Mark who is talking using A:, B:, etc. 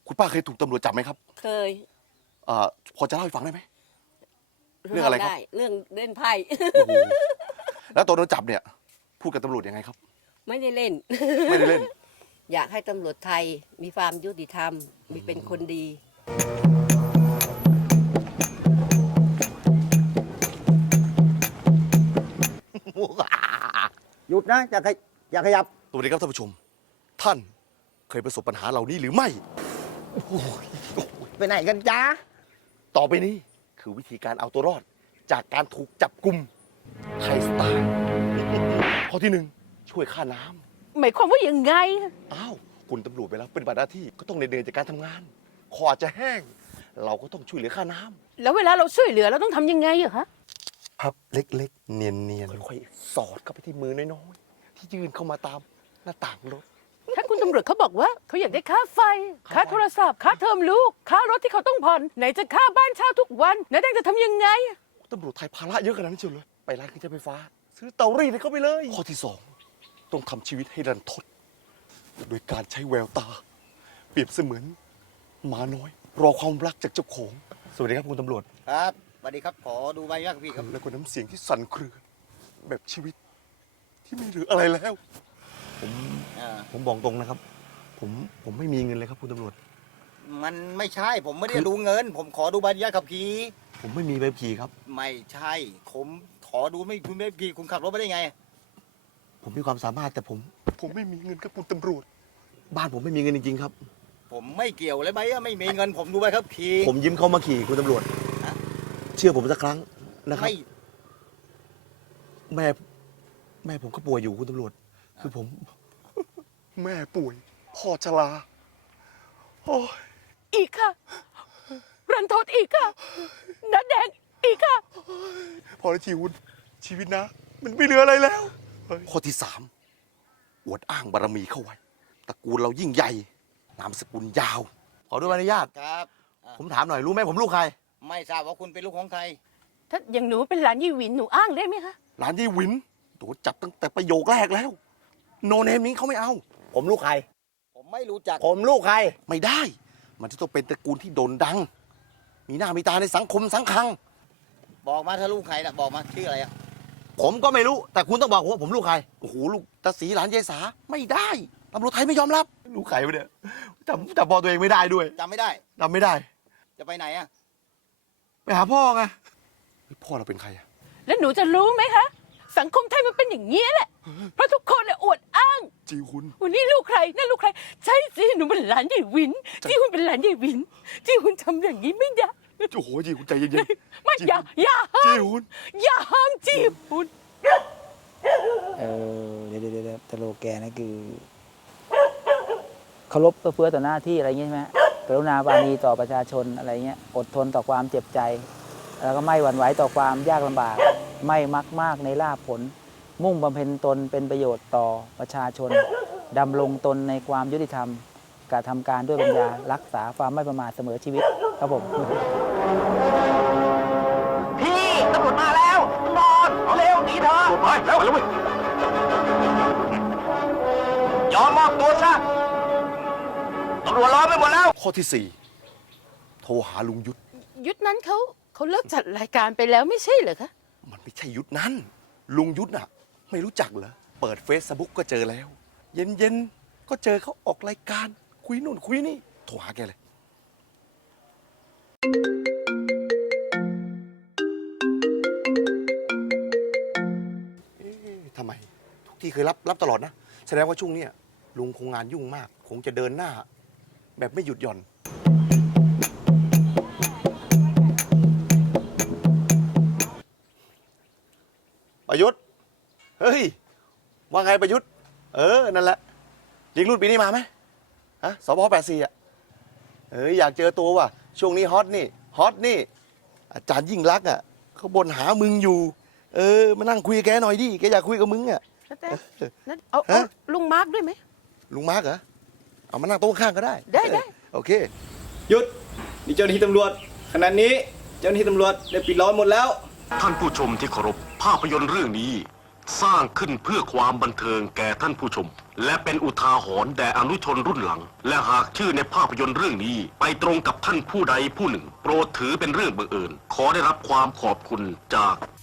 A: คุณป้าเคยถูกตำรวจจับไหมครับ
B: เคย
A: พอจะเล่าให้ฟังได้ไหมเรื่องอะไรครับ
B: เรื่องเล่นไพ่
A: แล้วตอนโดนจับเนี่ยพูดกับตำรวจยังไงครับ
B: ไม่ได้เล่น
A: ไม่ได้เล่น
B: อยากให้ตำรวจไทยมีความยุติธรรมมีเป็นคนดี
C: หยุดนะอย่าขยับ
A: สวัสดีครับท่านผู้ชมท่านเคยประสบปัญหาเหล่านี้หรือไม่
C: ไปไหนกันจ๊ะ
A: ต่อไปนี้คือวิธีการเอาตัวรอดจากการถูกจับกุมไทยสไตล์ข้อที่1ช่วยค่าน้
D: หมายความว่ายังไง
A: ำอ้าวคุณตำรวจไปแล้วเป็นบัตรหน้าที่ก็ต้องเหนื่อยจากการทำงานคออาจจะแห้งเราก็ต้องช่วยเหลือค่าน้ำ
D: แล้วเวลาเราช่วยเหลือเราต้องทำยังไงอะคะ
A: พับเล็กๆเนียนๆค่อยๆสอดเข้าไปที่มือน้อยๆที่ยื่นเข้ามาตามหน้าต่างรถ
D: ท่านคุณตำรวจเขาบอกว่าเขาอยากได้ค่าไฟค่าโทรศัพท์ค่าเทอมลูกค่ารถที่เขาต้องผ่อนไหนจะค่าบ้านเช่าทุกวันน้าแดงจะทำยังไง
A: ตำรวจไทยภาระเยอะขนาดนั้นเชียวเลยไปร้านเครื่องใช้ไฟฟ้าซื้อเตารีดให้เขาไปเลยข้อที่2ต้องทำชีวิตให้รันทดโดยการใช้แววตาเปรียบเสมือนหมาน้อยรอความรักจากเจ้าของสวัสดีครับคุณตำรวจ
C: ครับสวัสดีครับขอดูใบอนุญาตพี่ครับ
A: แล้วก็น้ำเสียงที่สั่นเครือแบบชีวิตที่ไม่เหลืออะไรแล้วผมบอกตรงนะครับผมไม่มีเงินเลยครับคุณตำรวจ
C: มันไม่ใช่ผมไม่ได้ดูเงินผมขอดูใบอนุญาตขับขี่
A: ผมไม่มีใบขับขี่ครับ
C: ไม่ใช่ผมขอดูไม่คุณใบขับขี่คุณขับรถไปได้ไง
A: ผมมีความสามารถแต่ผมไม่มีเงินครับคุณตำรวจบ้านผมไม่มีเงินจริงๆครับ
C: ผมไม่เกี่ยวเลยไหมไม่มีเงินผมดูใบขับขี่
A: ผมยิ้มเขามาขี่คุณตำรวจเชื่อผมสักครั้งนะครับแม่ผมก็ป่วยอยู่คุณตำรวจคือผมแม่ป่วยพ่อชราโอ้ย
D: อีกค่ะรันทดอีกค่ะน้าแดงอีกค่ะ
A: พอแล้วชีวิตนะมันไม่เหลืออะไรแล้วข้อที่3อวดอ้างบารมีเข้าไว้ตระกูลเรายิ่งใหญ่นามสกุลยาวขอด้วยอนุญาต
C: ครับ
A: ผมถามหน่อยรู้ไหมผมลูกใคร
C: ไม่ทราบว่าคุณเป็นลูกของใคร
D: ถ้าอย่างหนูเป็นหลานยี่หวินหนูอ้างได้ไหมคะ
A: หลานยี่หวินโดนจับตั้งแต่ประโยคแรกแล้วโนเนมนี้เขาไม่เอาผมลูกใคร
C: ผมไม่รู้จัก
A: ผมลูกใครไม่ได้มันจะต้องเป็นตระกูลที่โด่งดังมีหน้ามีตาในสังคมสังคัง
C: บอกมาถ้าลูกใครนะบอกมาชื่ออะไรอ่ะ
A: ผมก็ไม่รู้แต่คุณต้องบอกว่าผมลูกใครโอ้โหลูกตาสีหลานยายสาไม่ได้ตำรวจไทยไม่ยอมรับลูกใครวะเนี่ยจำพ่อตัวเองไม่ได้ด้วย
C: จำไม่ได้จะไปไหนอ่ะ
A: ไปหาพ่อไงพ่อเราเป็นใครอ่ะ
D: แล้วหนูจะรู้ไหมคะสังคมไทยมันเป็นอย่างนี้แหละเพราะทุกคนเนี่ยอวดอ้าง
A: จีฮุน
D: วันนี้ลูกใครนั่นลูกใครใช่สิหนูเป็นหลานใหญ่วินจีฮุนเป็นหลานใหญ่วินจีฮุนทำอย่างนี้ไม่ได้
A: โอ้โหจีฮุนใจเย็น
D: ๆไม่อย่าห้าม
A: จีฮุน
D: อย่าห้ามจีฮุน
E: เดี๋ยวตโลแกนนะคือเคารพเพื่อต่อหน้าที่อะไรเงี้ยใช่ไหมกรุณาปราณีต่อประชาชนอะไรเงี้ยอดทนต่อความเจ็บใจแล้วก็ไม่หวั่นไหวต่อความยากลำบากไม่มักมากในลาภผลมุ่งบำเพ็ญตนเป็นประโยชน์ต่อประชาชนดำรงตนในความยุติธรรมกระทำการด้วยปัญญารักษาความไม่ประมาทเสมอชีวิตครับผม
F: พี่ตำรวจมาแล้วนอนเร็วหนีเถอะไปแล้วเว้ยยอมมอบตัวซะตำรวจรอไปหมดแล้ว
A: ข้อที่4โทรหาลุงยุทธ
D: ยุทธนั้นเขาเลิกจัดรายการไปแล้วไม่ใช่เหรอคะ
A: มันไม่ใช่ยุทธนั้นลุงยุทธน่ะไม่รู้จักเหรอเปิดเฟซบุ๊กก็เจอแล้วเย็นก็เจอเขาออกรายการคุยนู่นคุยนี่โทรหาแกเลยทำไมทุกที่เคยรับตลอดนะแสดงว่าช่วงนี้ลุงคงงานยุ่งมากคงจะเดินหน้าแบบไม่หยุดหย่อนประยุทธ์เฮ้ยว่าไงประยุทธ์นั่นแหละเลี้ยงรุ่นปีนี้มาไหมฮะสบ84อ่ะอยากเจอตัวว่ะช่วงนี้ฮอตนี่อาจารย์ยิ่งรักอ่ะเขาบ่นหามึงอยู่มานั่งคุยกับแกหน่อยดิแกอยากคุยกับมึงอ่ะ
D: นั่นเอาลุงมาร์กด้วยไหม
A: ลุงมาร์กเหรอเอามานั่งโต๊ะข้างก็ได้
D: ได้
A: โอเค
G: หยุดนี่เจ้าหน้าที่ตำรวจขณะนี้เจ้าหน้าที่ตำรวจได้ปิดล้อมหมดแล้ว
F: ท่านผู้ชมที่เคารพภาพยนตร์เรื่องนี้
H: สร้างขึ้นเพื่อความบันเทิงแก่ท่านผู้ชม และเป็นอุทาหรณ์แด่อนุชนรุ่นหลัง และหากชื่อในภาพยนตร์เรื่องนี้ไปตรงกับท่านผู้ใดผู้หนึ่ง โปรดถือเป็นเรื่องบังเอิญขอได้รับความขอบคุณจาก